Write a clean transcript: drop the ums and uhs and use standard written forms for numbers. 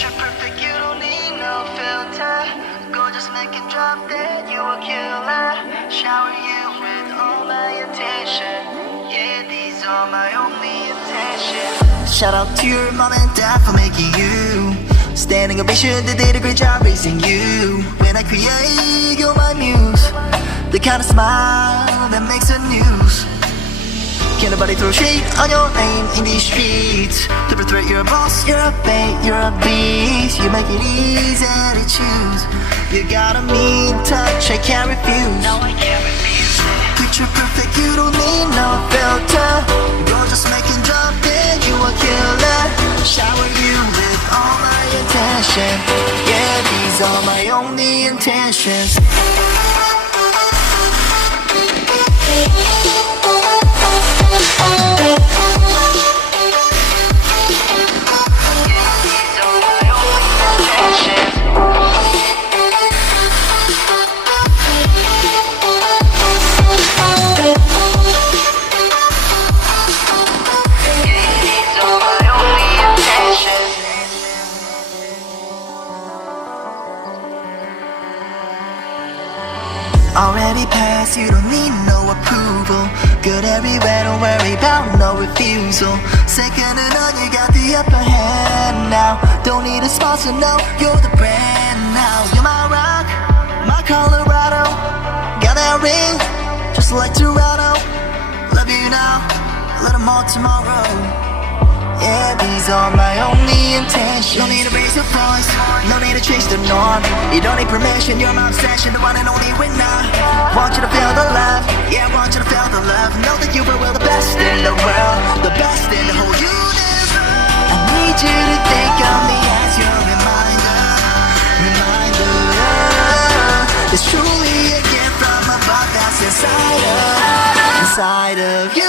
Picture perfect, you don't need no filter. Gorgeous, make it drop dead, you a killer. Shower you with all my attention. Yeah, these are my only intentions. Shout out to your mom and dad for making you. Standing ovation, they did a great job raising you. When I create, you're my muse. The kind of smile that makes the news. Can't nobody throw shade on your name in these streets. Triple threat, you're a boss, you're a bait, you're a beast. You make it easy to choose. You got a mean touch, I can't refuse. No, I can't refuse. Picture perfect, you don't need no filter. Gorgeous, making drop dead, you a killer. Shower you with all my attention. Yeah, these are my only intentions. Already passed, you don't need no approval. Good everywhere, don't worry about no refusal. Second to none, you got the upper hand now. Don't need a sponsor, no, you're the brand now. You're my rock, my Colorado. Got that ring, just like Toronto. Love you now, let them all tomorrow. Yeah, these are my only intentions. Don't need to raise your voice, no need to change the norm. You don't need permission, you're my obsession, the one and only winner. Want you to feel the love, yeah, I want you to feel the love. Know that you will the best in the world, the best in the whole universe. I need you to think of me as your reminder. It's truly a gift from above that's inside of you.